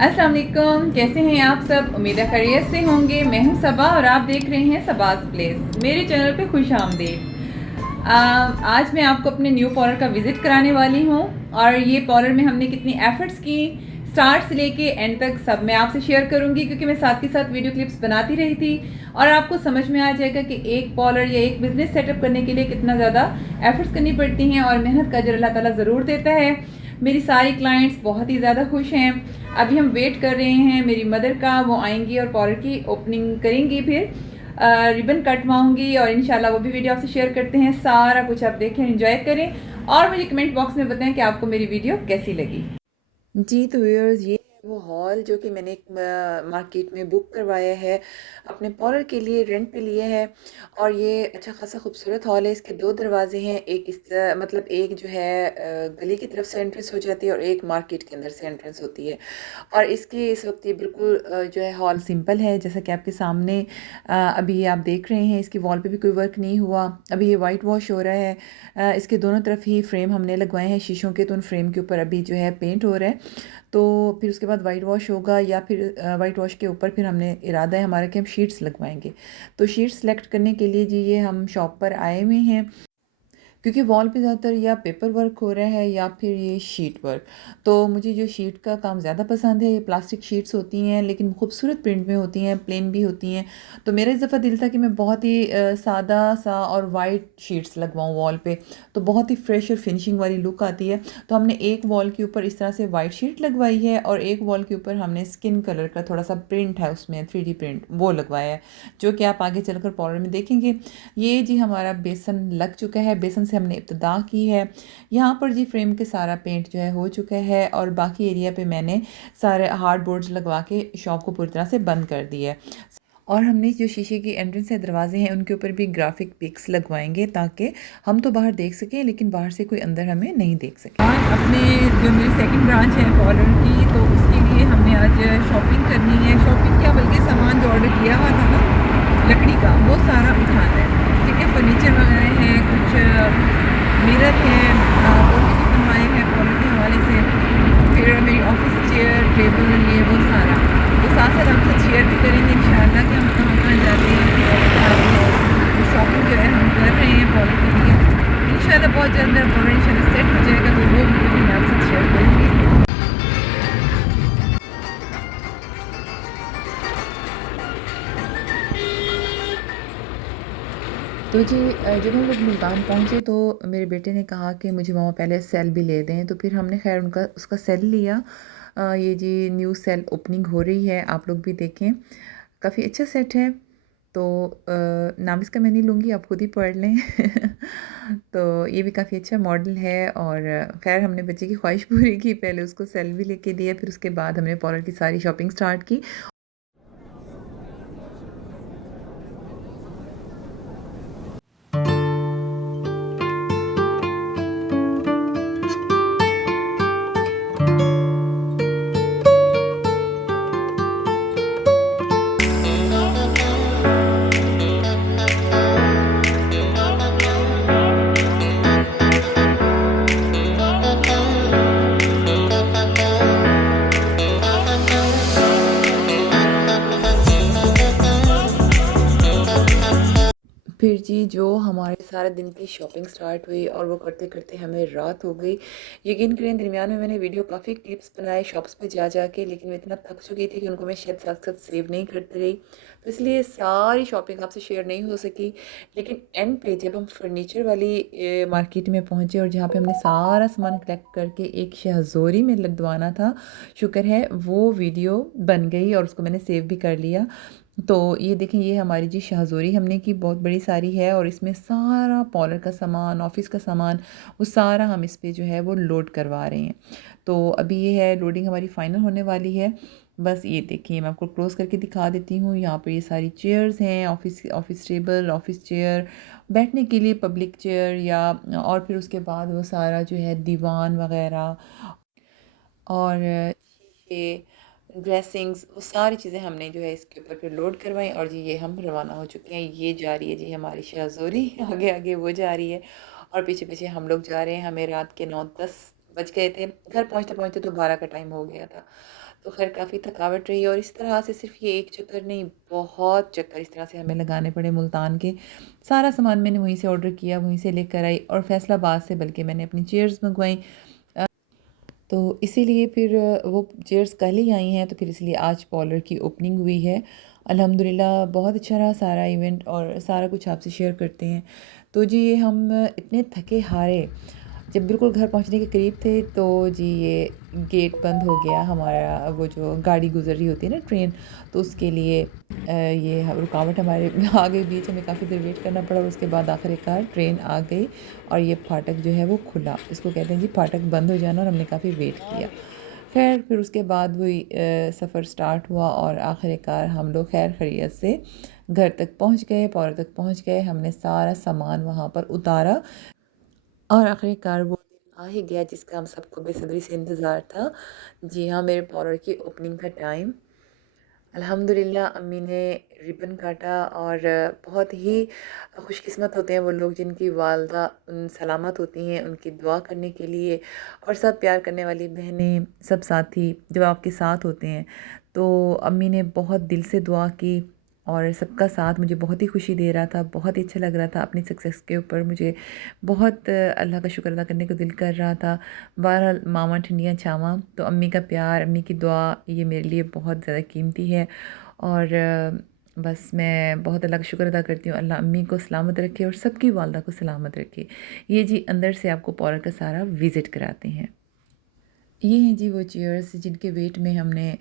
अस्सलाम वालेकुम, कैसे हैं आप सब। उम्मीद है खैरियत से होंगे। मैं हूं सबा और आप देख रहे हैं सबाज प्लेस। मेरे चैनल पे खुश आमदीद। आज मैं आपको अपने न्यू पार्लर का विज़िट कराने वाली हूं और ये पार्लर में हमने कितनी एफ़र्ट्स की, स्टार्ट से लेके एंड तक सब मैं आपसे शेयर करूंगी, क्योंकि मैं साथ के साथ वीडियो क्लिप्स बनाती रही थी और आपको समझ में आ जाएगा कि एक पार्लर या एक बिज़नेस सेटअप करने के लिए कितना ज़्यादा एफ़र्ट्स करनी पड़ती हैं और मेहनत का अजर अल्लाह ताला ज़रूर देता है। मेरी सारी क्लाइंट्स बहुत ही ज़्यादा खुश हैं। अभी हम वेट कर रहे हैं मेरी मदर का, वो आएंगी और पार्लर की ओपनिंग करेंगी, फिर रिबन कटवाऊंगी और इंशाल्लाह वो भी वीडियो आपसे शेयर करते हैं। सारा कुछ आप देखें, एंजॉय करें और मुझे कमेंट बॉक्स में बताएं कि आपको मेरी वीडियो कैसी लगी। जी तो व्यूअर्स, ये है वो हॉल जो कि मैंने एक मार्केट में बुक करवाया है, अपने पार्लर के लिए रेंट पे लिया है। और ये अच्छा खासा खूबसूरत हॉल है। इसके दो दरवाजे हैं, एक मतलब एक जो है गली की तरफ से एंट्रेंस हो जाती है और एक मार्केट के अंदर से एंट्रेंस होती है। और इसकी इस वक्त ये बिल्कुल जो है हॉल सिंपल है, जैसा कि आपके सामने अभी ये आप देख रहे हैं। इसकी वॉल पे भी कोई वर्क नहीं हुआ, अभी ये वाइट वॉश हो रहा है। इसके दोनों तरफ ही फ्रेम हमने लगवाए हैं शीशों के, तो उन फ्रेम के ऊपर अभी जो है पेंट हो रहा है। तो फिर उसके बाद वाइट वॉश होगा, या फिर वाइट वॉश के ऊपर फिर हमने इरादा है हमारा कि हम शीट्स लगवाएंगे। तो शीट्स सेलेक्ट करने के लिए जी ये हम शॉप पर आए हुए हैं, क्योंकि वॉल पे ज़्यादातर या पेपर वर्क हो रहा है या फिर ये शीट वर्क। तो मुझे जो शीट का काम ज़्यादा पसंद है, ये प्लास्टिक शीट्स होती हैं लेकिन खूबसूरत प्रिंट में होती हैं, प्लेन भी होती हैं। तो मेरा इस दफ़ा दिल था कि मैं बहुत ही सादा सा और वाइट शीट्स लगवाऊँ वॉल पे, तो बहुत ही फ्रेश और फिनिशिंग वाली लुक आती है। तो हमने एक वॉल के ऊपर इस तरह से वाइट शीट लगवाई है और एक वॉल के ऊपर हमने स्किन कलर का थोड़ा सा प्रिंट है, उसमें 3D प्रिंट वो लगवाया है, जो कि आप आगे चलकर पार्लर में देखेंगे। ये जी हमारा बेसन लग चुका है, बेसन से हमने इब्तिदा की है। यहाँ पर जी फ्रेम के सारा पेंट जो है हो चुका है और बाकी एरिया पे मैंने सारे हार्ड बोर्ड्स लगवा के शॉप को पूरी तरह से बंद कर दिया है। और हमने जो शीशे की एंट्रेंस है, दरवाजे हैं, उनके ऊपर भी ग्राफिक पिक्स लगवाएंगे, ताकि हम तो बाहर देख सकें लेकिन बाहर से कोई अंदर हमें नहीं देख सके। और अपने जो मेरी सेकंड ब्रांच है पार्लर की, तो उसके लिए हमने आज शॉपिंग करनी है। शॉपिंग क्या, बल्कि सामान जो ऑर्डर किया हुआ था ना लकड़ी का, वो सारा उठाना है। ठीक है, फर्नीचर वगैरह है, कुछ मिरर है, और भी बनवाए हैं पार्लर के हवाले से। फिर मेरी ऑफिस चेयर, टेबल, ये वो सारा, तो साथ साथ आपसे शेयर भी करेंगे इंशाल्लाह कि हम कहाँ कहाँ जाते हैं, किस तरह से तो शॉपिंग जो है हम कर रहे हैं पार्लर के लिए। इंशाल्लाह बहुत जल्द मेरा पार्लर इंशाल्लाह सेट हो जाएगा, तो वो वीडियो भी मैं आपसे शेयर करूँगी। तो जी जब हम लोग मुल्तान पहुँचे तो मेरे बेटे ने कहा कि मुझे मामा पहले सेल भी ले दें, तो फिर हमने खैर उनका उसका सेल लिया। ये जी न्यू सेल ओपनिंग हो रही है, आप लोग भी देखें, काफ़ी अच्छा सेट है। तो नाम इसका मैं नहीं लूँगी, आप खुद ही पढ़ लें। तो ये भी काफ़ी अच्छा मॉडल है और खैर हमने बच्चे की ख्वाहिश पूरी की, पहले उसको सेल भी लेके दिया, फिर उसके बाद हमने पार्लर की सारी शॉपिंग स्टार्ट की। फिर जी जो हमारे सारे दिन की शॉपिंग स्टार्ट हुई और वो करते करते हमें रात हो गई। यकीन करें, दरमियान में मैंने वीडियो काफ़ी क्लिप्स बनाए शॉप्स पे जा जा के, लेकिन मैं इतना थक चुकी थी कि उनको मैं शायद साथ साथ सेव नहीं करती रही, तो इसलिए सारी शॉपिंग आपसे शेयर नहीं हो सकी। लेकिन एंड पे जब हम फर्नीचर वाली मार्केट में पहुँचे और जहाँ पे हमने सारा सामान कलेक्ट करके एक शहज़ोरी में लगवाना था, शुक्र है वो वीडियो बन गई और उसको मैंने सेव भी कर लिया। तो ये देखें, ये हमारी जी शाहज़ोरी हमने की बहुत बड़ी सारी है और इसमें सारा पार्लर का सामान, ऑफ़िस का सामान, वो सारा हम इस पे जो है वो लोड करवा रहे हैं। तो अभी ये है लोडिंग हमारी फ़ाइनल होने वाली है। बस ये देखिए, मैं आपको क्लोज़ करके दिखा देती हूँ। यहाँ पे ये सारी चेयर्स हैं, ऑफ़िस टेबल, ऑफ़िस चेयर, बैठने के लिए पब्लिक चेयर, या और फिर उसके बाद वो सारा जो है दीवान वग़ैरह और शीशे, ड्रेसिंग्स, वो सारी चीज़ें हमने जो है इसके ऊपर फिर लोड करवाई और जी ये हम रवाना हो चुके हैं। ये जा रही है जी हमारी शाहज़ोरी, आगे आगे वो जा रही है और पीछे पीछे हम लोग जा रहे हैं। हमें रात के 9-10 बज गए थे, घर पहुँचते पहुँचते तो 12 का टाइम हो गया था। तो खैर काफ़ी थकावट रही और इस तरह से सिर्फ ये एक चक्कर नहीं, बहुत चक्कर इस तरह से हमें लगाने पड़े मुल्तान के। सारा सामान मैंने वहीं से ऑर्डर किया, वहीं से लेकर आई और फैसलाबाद से बल्कि मैंने अपनी चेयर्स मंगवाई। तो इसीलिए फिर वो चेयर्स कल ही आई हैं, तो फिर इसलिए आज पार्लर की ओपनिंग हुई है। अल्हम्दुलिल्लाह बहुत अच्छा रहा सारा इवेंट और सारा कुछ आपसे शेयर करते हैं। तो जी ये हम इतने थके हारे जब बिल्कुल घर पहुंचने के करीब थे तो जी ये गेट बंद हो गया हमारा, वो जो गाड़ी गुजर रही होती है ना ट्रेन, तो उसके लिए ये रुकावट हमारे आ गई बीच, हमें काफ़ी देर वेट करना पड़ा और उसके बाद आखिरकार ट्रेन आ गई और ये फाटक जो है वो खुला। इसको कहते हैं जी फाटक बंद हो जाना, और हमने काफ़ी वेट किया। खैर फिर उसके बाद वही सफ़र स्टार्ट हुआ और आखिरकार हम लोग खैर खैरियत से घर तक पहुंच गए, पार्लर तक पहुंच गए। हमने सारा सामान वहाँ पर उतारा और आखिरकार वो दिन आ ही गया जिसका हम सबको बेसब्री से इंतज़ार था। जी हाँ, मेरे पार्लर की ओपनिंग का टाइम। अल्हम्दुलिल्लाह अम्मी ने रिबन काटा और बहुत ही खुशकिस्मत होते हैं वो लोग जिनकी वालदा सलामत होती हैं, उनकी दुआ करने के लिए। और सब प्यार करने वाली बहनें, सब साथी जब आपके साथ होते हैं, तो अम्मी ने बहुत दिल से दुआ की और सबका साथ मुझे बहुत ही खुशी दे रहा था, बहुत ही अच्छा लग रहा था। अपनी सक्सेस के ऊपर मुझे बहुत अल्लाह का शुक्र अदा करने को दिल कर रहा था। बहरहाल मामा ठंडियाँ छावां, तो अम्मी का प्यार, अम्मी की दुआ ये मेरे लिए बहुत ज़्यादा कीमती है। और बस मैं बहुत अल्लाह का शुक्र अदा करती हूँ, अल्लाह अम्मी को सलामत रखे और सबकी वालदा को सलामत रखे। ये जी अंदर से आपको पार्लर का सारा विज़िट कराते हैं। ये हैं जी वो चेयर्स जिनके वेट में हमने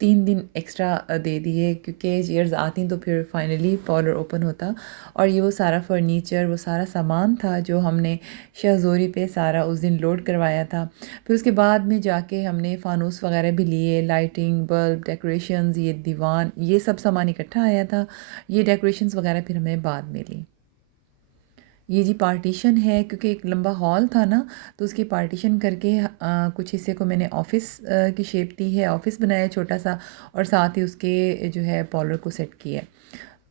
3 दिन एक्स्ट्रा दे दिए, क्योंकि चेयर्स आती तो फिर फाइनली पार्लर ओपन होता। और ये वो सारा फर्नीचर, वो सारा सामान था जो हमने शाहज़ोरी पे सारा उस दिन लोड करवाया था। फिर उसके बाद में जाके हमने फ़ानूस वगैरह भी लिए, लाइटिंग, बल्ब, डेकोरेशंस, ये दीवान, ये सब सामान इकट्ठा आया था। ये डेकोरेशंस वगैरह फिर हमने बाद में ली। ये जी पार्टीशन है, क्योंकि एक लंबा हॉल था ना, तो उसकी पार्टीशन करके कुछ हिस्से को मैंने ऑफ़िस की शेप दी है, ऑफ़िस बनाया छोटा सा, और साथ ही उसके जो है पार्लर को सेट किया है।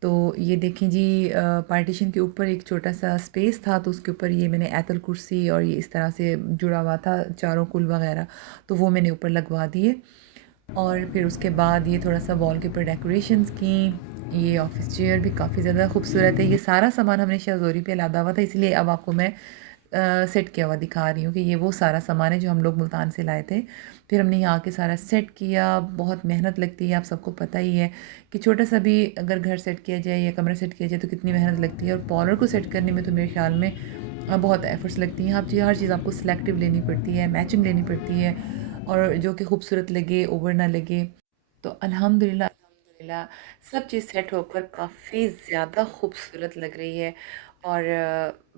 तो ये देखें जी पार्टीशन के ऊपर एक छोटा सा स्पेस था, तो उसके ऊपर ये मैंने ऐतल कुर्सी और ये इस तरह से जुड़ा हुआ था चारों कुल वगैरह, तो वो मैंने ऊपर लगवा दिए। और फिर उसके बाद ये थोड़ा सा वॉल के ऊपर डेकोरेशंस की। ये ऑफ़िस चेयर भी काफ़ी ज़्यादा खूबसूरत है। ये सारा सामान हमने शाहज़ोरी पे लादा हुआ था, इसलिए अब आपको मैं सेट किया हुआ दिखा रही हूँ कि ये वो सारा सामान है जो हम लोग मुल्तान से लाए थे। फिर हमने यहाँ आके सारा सेट किया। बहुत मेहनत लगती है, आप सबको पता ही है कि छोटा सा भी अगर घर सेट किया जाए या कमरा सेट किया जाए तो कितनी मेहनत लगती है। और पार्लर को सेट करने में तो मेरे ख़्याल में बहुत एफ़र्ट्स लगती हैं। हर चीज़ आपको सिलेक्टिव लेनी पड़ती है, मैचिंग लेनी पड़ती है, और जो कि खूबसूरत लगे, ओवर ना लगे। तो अल्हम्दुलिल्लाह सब चीज़ सेट होकर काफ़ी ज़्यादा खूबसूरत लग रही है। और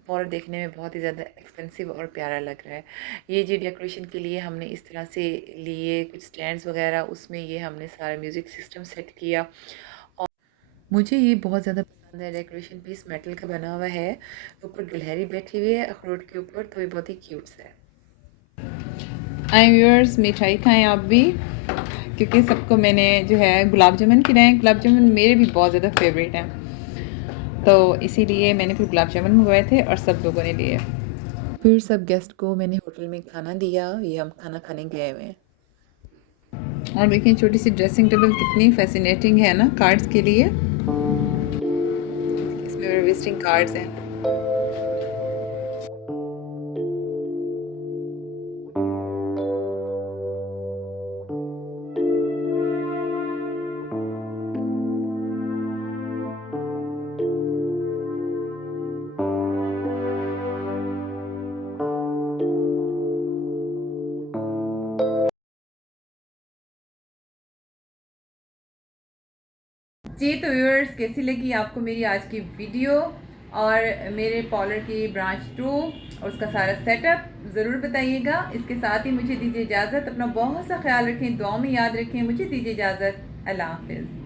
पार्लर देखने में बहुत ही ज़्यादा एक्सपेंसिव और प्यारा लग रहा है। ये जी डेकोरेशन के लिए हमने इस तरह से लिए कुछ स्टैंड्स वगैरह, उसमें ये हमने सारा म्यूज़िक सिस्टम सेट किया। और मुझे ये बहुत ज़्यादा पसंद है। डेकोरेशन पीस मेटल का बना हुआ है, ऊपर गिलहरी बैठी हुई है अखरोट के ऊपर, तो ये बहुत ही क्यूट सा है। आई व्यूअर्स, मिठाई खाएं आप भी, क्योंकि सबको मैंने जो है गुलाब जामुन खिलाए हैं। गुलाब जामुन मेरे भी बहुत ज़्यादा फेवरेट हैं, तो इसीलिए मैंने फिर गुलाब जामुन मंगवाए थे और सब लोगों ने लिए। फिर सब गेस्ट को मैंने होटल में खाना दिया। ये हम खाना खाने गए हुए हैं। और देखिए छोटी सी ड्रेसिंग टेबल कितनी फैसिनेटिंग है ना कार्ड्स के लिए। इसमें मेरे विजिटिंग कार्ड्स हैं। जी तो व्यूअर्स, कैसी लगी आपको मेरी आज की वीडियो और मेरे पार्लर की ब्रांच 2 और उसका सारा सेटअप, ज़रूर बताइएगा। इसके साथ ही मुझे दीजिए इजाज़त। अपना बहुत सा ख्याल रखें, दुआ में याद रखें। मुझे दीजिए इजाज़त। अल्लाह हाफ़िज़।